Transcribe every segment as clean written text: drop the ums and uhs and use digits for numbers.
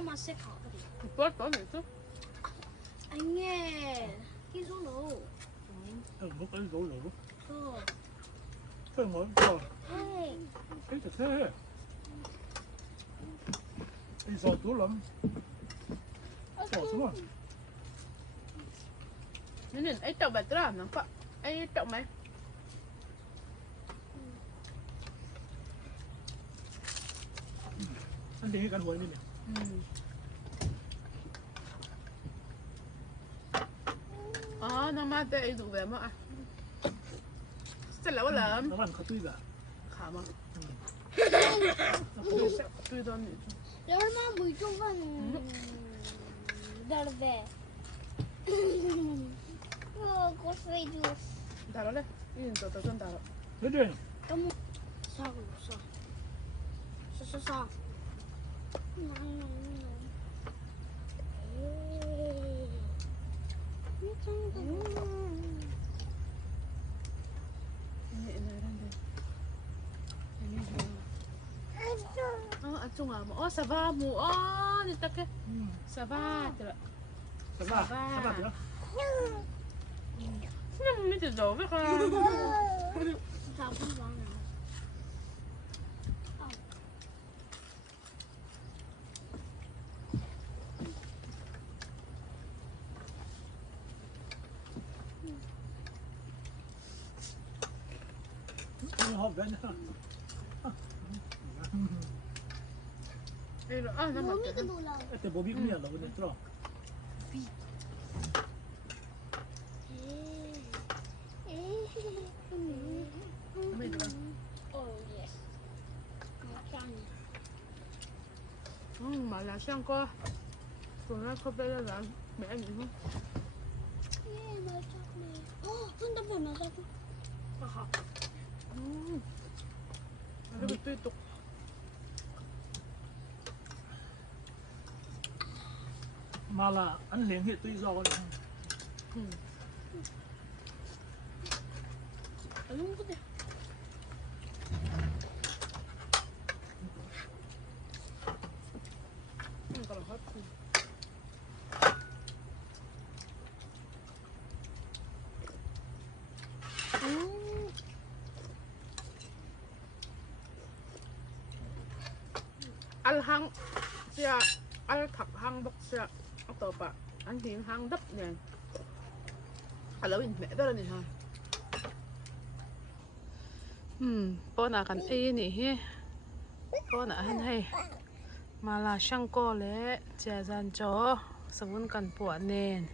mà sẽ khó đi. bớt có gì chứ. Anh nghe cái số lỗ. lúc ấy gỗ lửa Ờ. cái món to Hey. cái thật thế đi sò túi lắm sò xuống à Nên ấy trộn bạch ra nó có ấy trộn mấy. anh đi cái cảnh hồi đi nè nó mà tệ đủ về mà. Sẽ là lắm. nó làm khá tươi cả Khá mà. Tươi đơn nhỉ. Yorma 무조건 darbe. Gosfrey juice. 달아 đấy. 이는 또 좀 달아. 그래 너무 사고 없어. 사. Ăn chung à? Sa va mù đi ta cái. Sa va được. Sa va được Nhưng mình chỉ giấu với con. Sao cũng vắng à. họ bên Đây rồi, nó mặc cái. cái bố biết gì là bên đó Mà là sang qua. Rồi nó không biết là mẹ anh không? 핸드폰 나가고. Nó bị tùy tục. mà là ăn liền hiện tùy do đó Đúng cái gì? Còn hết. Ăn hăng xia ăn thập hăng bốc xia ăn tổ bạc ăn tiếng hăng đắp nè à lâu mẹ đó là nè ha bữa nào cần y nè he bữa nào hắn hay mà là sang cô lẽ chè dàn chó sống cần bùa nền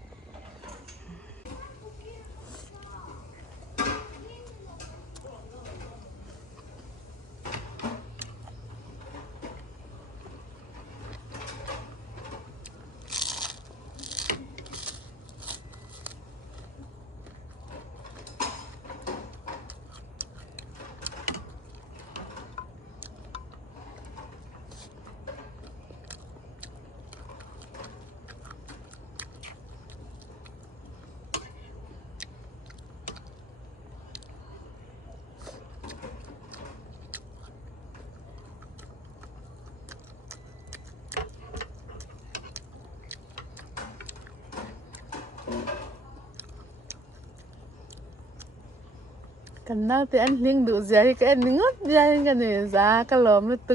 Karena ti an ling du zai ka an ngot zai ka ne za ka lom lu tu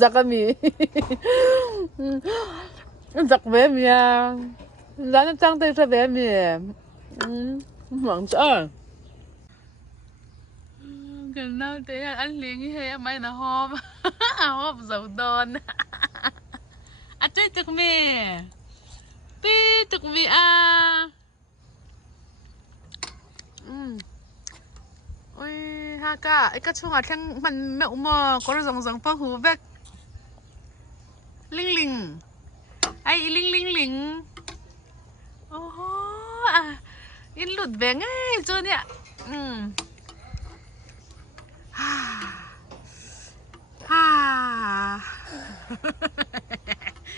za ka mi giặc bé mi à giá nó trăng tay cho bé mi hoảng sợ Karena ti an ling he mai na hop hop dầu đòn à chơi tục mi pi tục mi à ôi ha cả cái chung ở thằng mình mẹo mò có rồng rồng phong hú vẹt linh linh ai linh linh linh à in lụt về ngay cho nè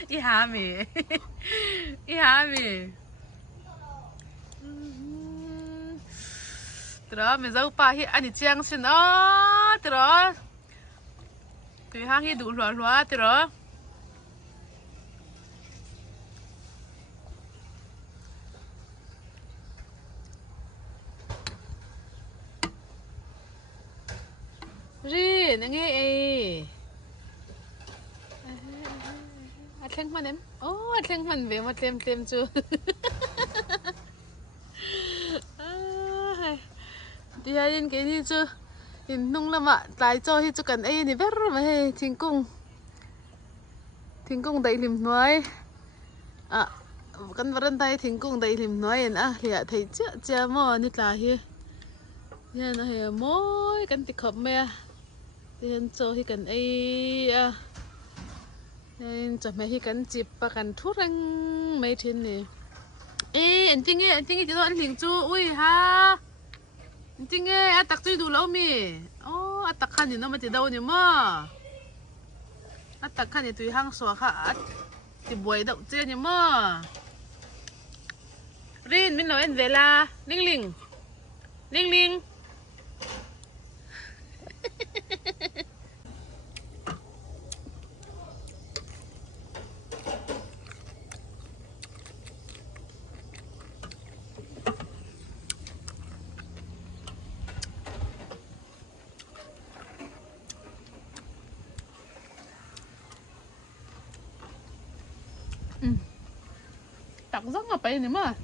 i há mi i há mi terus, mezau pahit ani chiang sin terus tùy hang hi đủ lúa lúa thì đó ri nghe ấy thèn mình em thèn mình về mà tem chưa đi hay cái gì chưa in nung lắm ạ tại cho hi cho cần ấy thì rất mà hay thiên cung đầy liềm nói à căn vật đây thiên cung đầy liềm nói à thì thấy chưa mà như là hi nha nó hay mỗi căn tịch khom mẹ thì anh cho hi cần ấy à nên cho mẹ hi cần chip và cần thuốc anh mấy thiên này ê anh tinge chỉ cho anh liền chú ui ha anh tinge à tắc chui đủ lâu mi à tắc khăn thì nó mà chỉ đâu nhỉ mà à tắc khăn thì tùy hang xóa khá thì buổi động chơi nhỉ mà rin mình nói anh về là linh linh tắc rất là bay nhỉ mà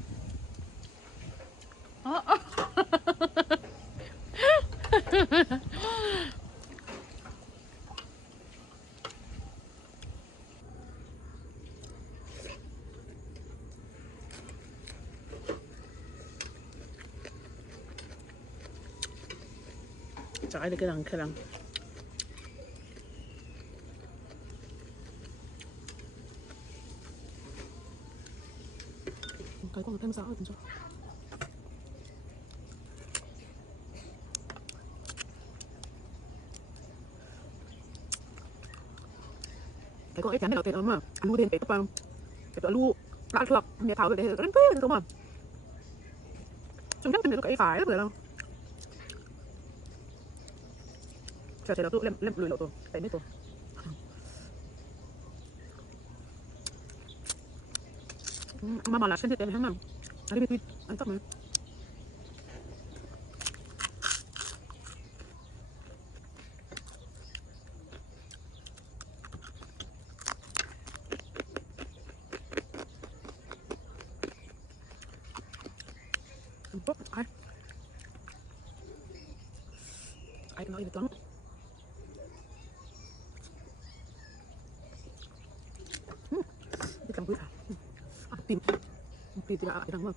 trái được cái đằng cái con thêm sao hơn cho cái con ấy chán này là tiền mà lu tiền cái tóc cái tọa lu đã thuộc nhà thảo để đến phê không mà chúng chắc tiền cái phải rồi đâu chờ chờ đó tụ lem lùi lộ tôi tại biết tôi mà là sinh tiền hay mà anh biết anh tóc mà tốt ai nói được lắm cái cầm bự tìm thì đã cái thằng mà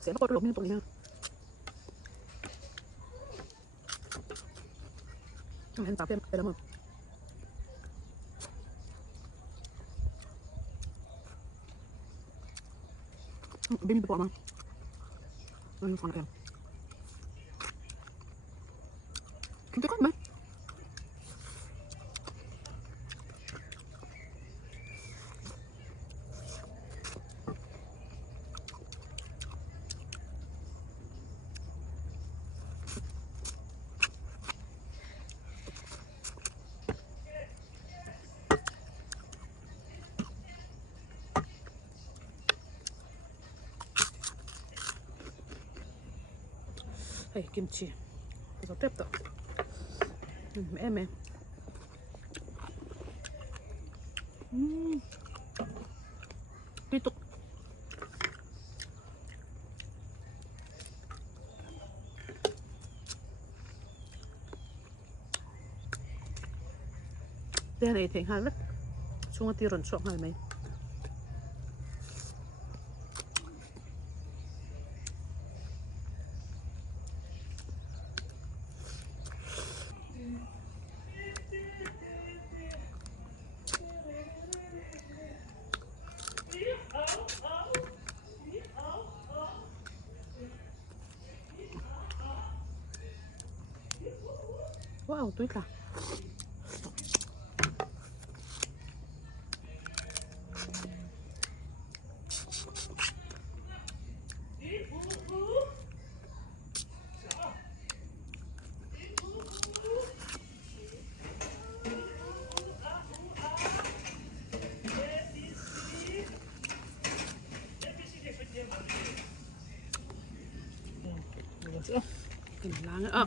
sẽ bắt đầu liên tục nha em tạo thêm cái đó mà bên mình bỏ mà còn kèm cái con mấy hey kimchi rất đẹp đó em tiếp tục đây này thì hai lắm chung tiêu rần sọt này mấy wow tuyệt là Cần láng á.